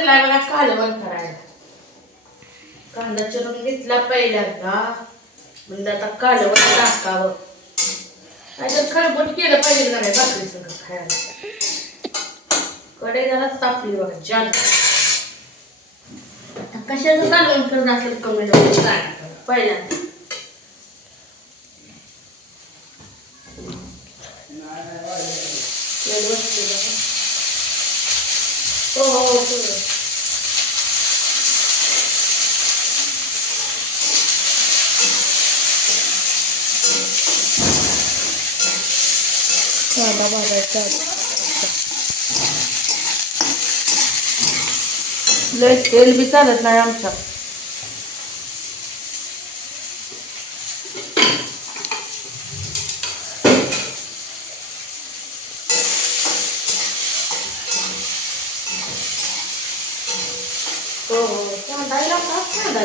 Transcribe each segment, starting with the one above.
घेतलाय बघा कालवण करायला. कांदा चिरून घेतला पहिल्यांदा, म्हणजे आता कालवण टाकावं. नाहीतर खरबट केलं पाहिजे का नाही भाकरी सगळं खायला. कडे जरा तापली बघा जास्त. कशाचं कालवण करणं असेल कमेंट मध्ये सांगा पहिल्यांदा. हो हो कांदा भाजायचा. लय तेल बी चालत नाही आमच्या. हो हो कांदा कांदा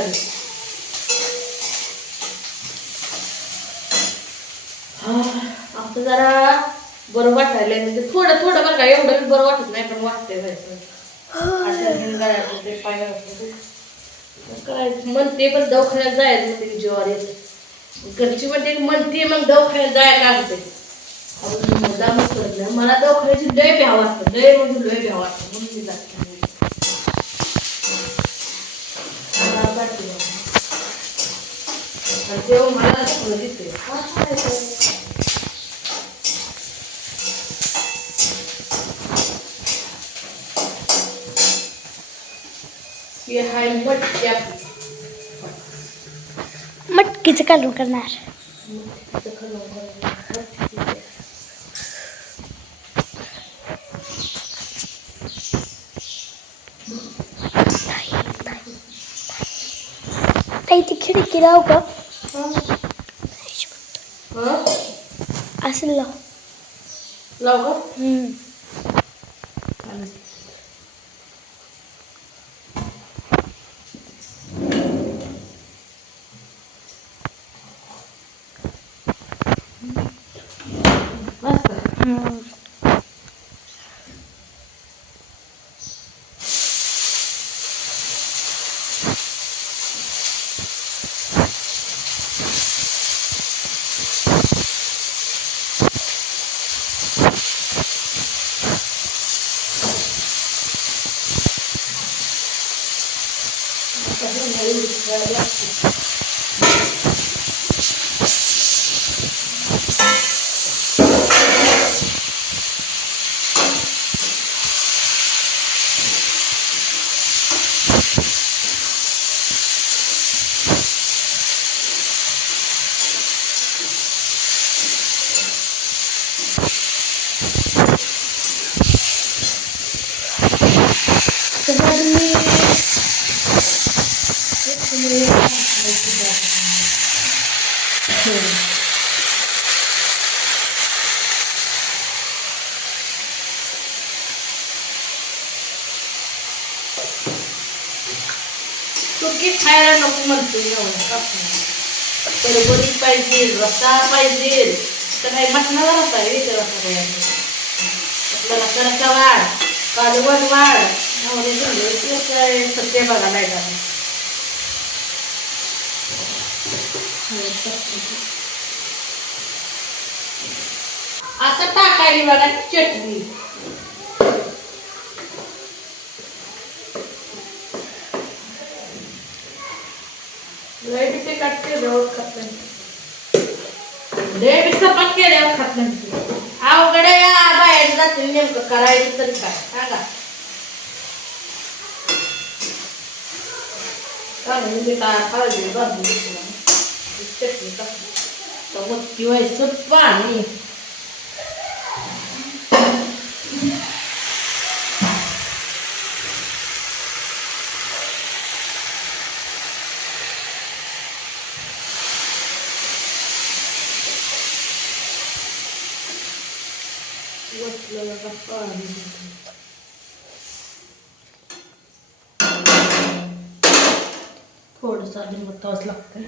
आता जरा बरं वाटायला म्हणजे थोडं थोडं बरं का, एवढं बरं वाटत नाही पण वाटतंय जायचं. करायचं म्हणते पण दवाखान्यात जायचं म्हणते जीवावर येते. घरची म्हणते म्हणते मग दवाखान्यात जायला लागते. मुद्दामच करत नाही. मला दवाखान्याची लय भ्याव वाटतं, लय म्हणजे लय भ्याव वाटतं म्हणून मी जाते. देव मला दिसते हे हाय मटकी आपली. मटकीचं कालवण करणार. ताई ती खिडकी लाव का? असं लाव. लाव का? तुकी खायला नको म्हणते बरोबरी पाहिजे, रस्ता पाहिजे. तर काही मटणाला रस्ता आहे वेगळा रस्ता आपल्याला करचा वाढ कालवण वाढ सत्य बघा नाही का. आता टाकायली बघा चटणी. लय बी ते काटते देव खात नाही. लय बी सपाट केल्यावर खात नाही. अवघड या बाहेर जातील नेमकं करायचं तरी काय सांगा. मी काय काळजी बाजू चटणी टाकली मग पिवायचं पाणी. थोडंसं आधी मतावंच लागतं.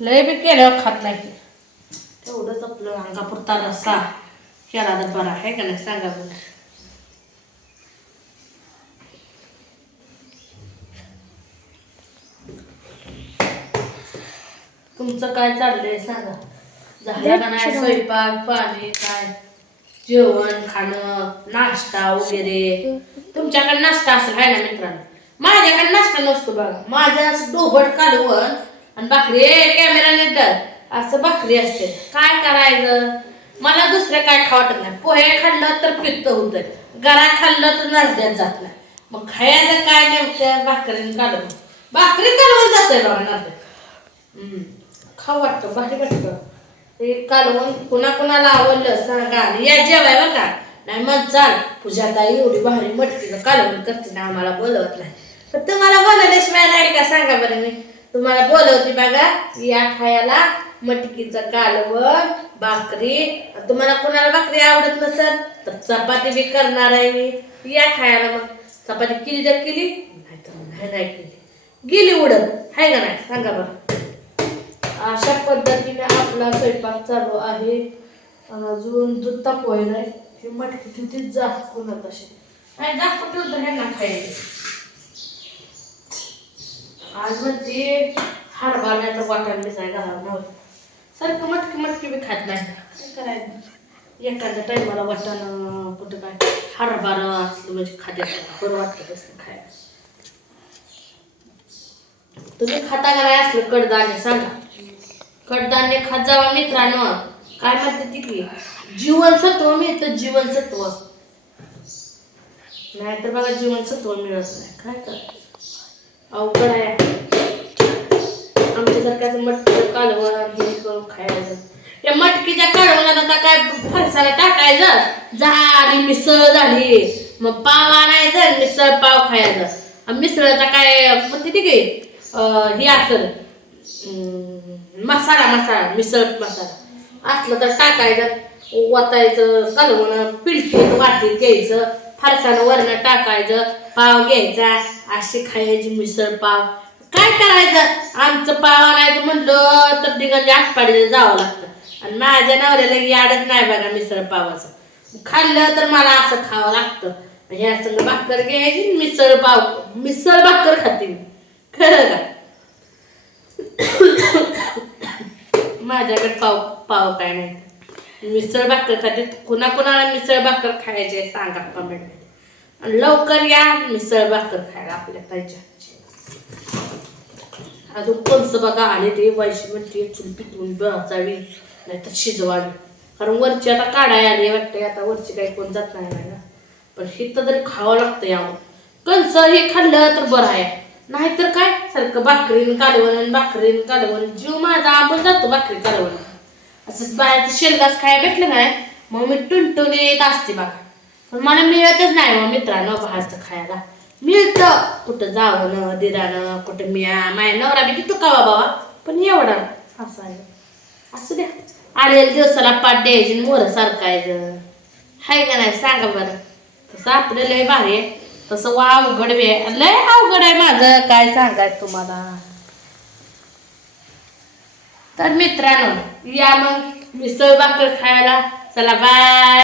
लय बी केल्यावर खात नाही तेवढंच आपलं अंगापुरता रस्सा केला तर बरा आहे का नाही सांगा बरं. तुमचं काय चाललंय सांगा. झालं का नाही स्वयंपाक पाणी काय जेवण खाणं नाश्ता वगैरे. तुमच्याकडे नाश्ता असेल आहे ना मित्रांनो. माझ्याकडे नाश्ता नसतो बघा. माझ्या असं डोबट कालवण आणि भाकरी कॅमेरा नेट असं भाकरी असते. काय करायचं मला दुसरं काय खावटत नाही. पोहे खाल्लं तर पित्त होतंय गरा खाल्लं तर नरड्यात जात नाही. मग खायचं काय नेमकं भाकरीने कालवण. भाकरी कालवण जातंय बघा नरड्यात. खाऊ वाटतं भारी वाटतं ते कालवण. कुणाला आवडलं सांगा आणि या जेवाय बरं का. नाही मग चाल पूजाताई एवढी भारी मटकीचं कालवण करते ना आम्हाला बोलवत नाही. पण तुम्हाला बोलवल्याशिवाय राहील का सांगा बरं. मी तुम्हाला बोलवते बघा या खायला मटकीचं कालवण भाकरी. तुम्हाला कुणाला भाकरी आवडत नसेल तर चपाती बी करणार आहे मी. या खायला मग चपाती केली तर केली नाही तर नाही केली गेली उडत आहे का नाही सांगा बरं. अशा पद्धतीने आपला स्वयंपाक चालू आहे. अजून दूध तापवायला आहे. हे मटकी तिथे झाकून कशी नाही झाकून ठेवतो हे ना खायला. आज म्हणते हरभरा नाही तर वाटाण मिसाय घालावं नव्हतं. सारखं मटकी बी खात नाही काय करायचं. एखाद्या टायमाला वाटाण कुठं काय हरभरा असलं म्हणजे खाते बरं वाटतं तसं खायला. तुम्ही खाता का नाही असलं कडधान्य सांगा. कडधान्य खात जावा मित्रांनो. काय म्हणते ती जीवनसत्व मिळतं जीवनसत्व. नाहीतर बघा जीवनसत्व मिळत नाही काय करायचं अवघड आहे. आमच्यासारख्याच मटकीचं कालवण हे करून खायचं. या मटकीच्या कालवणात आता काय फरसाला टाकायचं झाली मिसळ झाली. मग पाव आणायचं मिसळ पाव खायचं. मिसळचा काय म्हणते ती काय हे असेल मसाला मिसळ मसाला असलं तर टाकायचं वतायचं कालवण पिलटीत वाटीत घ्यायचं फरसानं वरण टाकायचं पाव घ्यायचा अशी खायची मिसळ पाव. काय करायचं आमचं पाव आणायचं म्हणलं तर दिगंजी आटपाडीला जावं लागतं. आणि माझ्या नवऱ्याला याडच नाही बघा मिसळ पावाचं. खाल्लं तर मला असं खावं लागतं. ह्या संग भाकर घ्यायची मिसळ भाकर खाते मी खरं का. माझ्याकडे पाव काय नाही. मिसळ भाकर खाते. कुणाला मिसळ भाकर खायची आहे सांगा कमेंट मध्ये. आणि लवकर या मिसळ भाकर खायला आपल्या ताईच्या. अजून कोणचं बघा आले ते वैशी म्हणते चूल पिटवून बसावी नाही तर शिजवावी. कारण वरची आता काढाय आली वाटते. आता वरची काही कोण जात नाही ना. पण हिथं तरी खावं लागतं यावं. कंस हे खाल्लं तर बरं आहे. नाहीतर काय सारखं भाकरीन कालवण जीव माझा आपण जातो भाकरी कालवण. असंच बाहेरचं शेलगास खायला भेटलं नाही मग मी टुनटुन येत असते बघा. पण मला मिळतच नाही मग मित्रांनो बाहेरचं खायला. मिळतं कुठं जावं दिरानं कुठं माझ्या नवरा बी टुकावा बाबा पण एवढा असं आहे. असं द्या आलेल्या दिवसाला पाठ द्यायची मोर सारखायचं हाय का नाही सांगा बरं. तसं आपलं लय भारी आहे तसं अवघड बी आहे. लय अवघड आहे माझं काय सांगायचं तुम्हाला. तर मित्रांनो या मग मिसळ भाकर खायला. चला बाय.